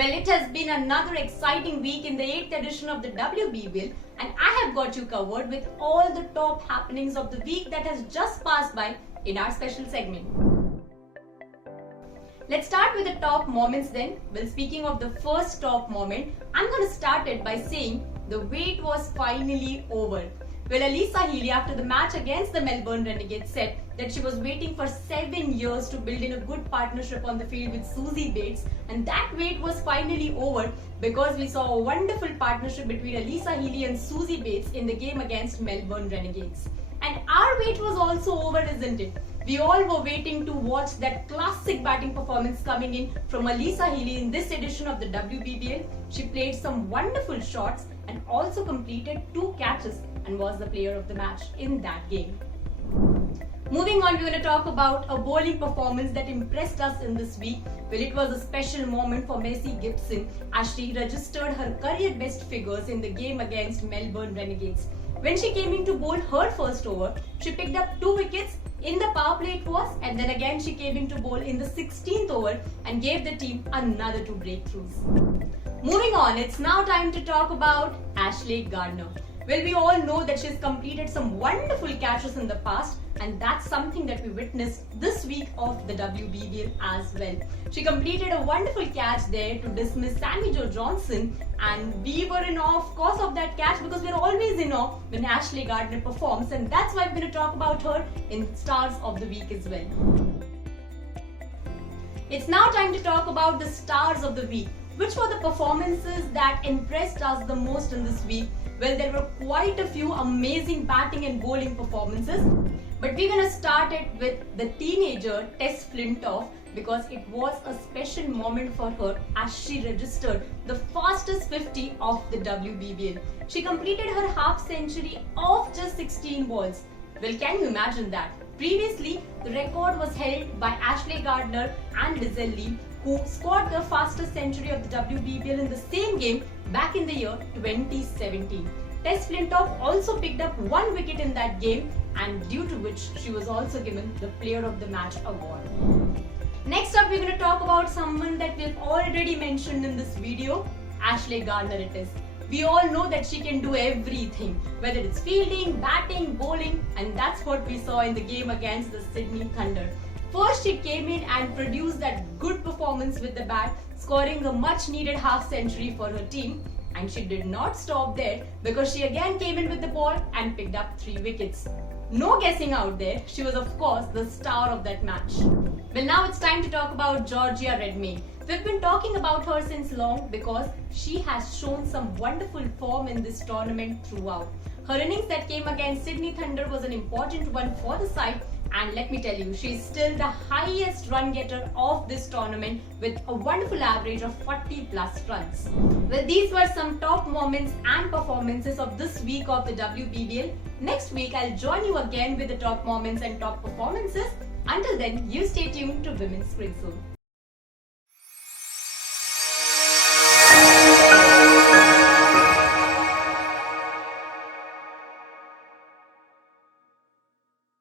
Well, it has been another exciting week in the 8th edition of the WBBL, and I have got you covered with all the top happenings of the week that has just passed by in our special segment. Let's start with the top moments then. Well, speaking of the first top moment, I'm going to start it by saying the wait was finally over. Well, Alyssa Healy, after the match against the Melbourne Renegades, said that she was waiting for 7 years to build in a good partnership on the field with Suzie Bates, and that wait was finally over because we saw a wonderful partnership between Alyssa Healy and Suzie Bates in the game against Melbourne Renegades. And our wait was also over, isn't it? We all were waiting to watch that classic batting performance coming in from Alyssa Healy in this edition of the WBBL. She played some wonderful shots and also completed 2 catches and was the player of the match in that game. Moving on, we're going to talk about a bowling performance that impressed us in this week. Well, it was a special moment for Messi Gibson as she registered her career best figures in the game against Melbourne Renegades. When she came in to bowl her first over, she picked up 2 wickets in the power play it was, and then again she came in to bowl in the 16th over and gave the team another 2 breakthroughs. Moving on, it's now time to talk about Ashleigh Gardner. Well, we all know that she's completed some wonderful catches in the past, and that's something that we witnessed this week of the WBBL as well. She completed a wonderful catch there to dismiss Sammy Joe Johnson, and we were in awe, of course, of that catch because we're always in awe when Ashleigh Gardner performs, and that's why we're going to talk about her in Stars of the Week as well. It's now time to talk about the Stars of the Week. Which were the performances that impressed us the most in this week? Well, there were quite a few amazing batting and bowling performances. But we're going to start it with the teenager Tess Flintoff because it was a special moment for her as she registered the fastest 50 of the WBBL. She completed her half century of just 16 balls. Well, can you imagine that? Previously, the record was held by Ashleigh Gardner and Lizelle Lee, who scored the fastest century of the WBBL in the same game back in the year 2017. Tess Flintoff also picked up 1 wicket in that game, and due to which she was also given the Player of the Match award. Next up, we're going to talk about someone that we've already mentioned in this video, Ashleigh Gardner it is. We all know that she can do everything, whether it's fielding, batting, bowling, and that's what we saw in the game against the Sydney Thunder. First, she came in and produced that good performance with the bat, scoring a much needed half century for her team. And she did not stop there because she again came in with the ball and picked up 3 wickets. No guessing out there, she was of course the star of that match. Well, now it's time to talk about Georgia Redmayne. We've been talking about her since long because she has shown some wonderful form in this tournament throughout. Her innings that came against Sydney Thunder was an important one for the side, and let me tell you, she is still the highest run getter of this tournament with a wonderful average of 40 plus runs. Well, these were some top moments and performances of this week of the WBBL. Next week, I'll join you again with the top moments and top performances. Until then, you stay tuned to Women's Cricket Zone.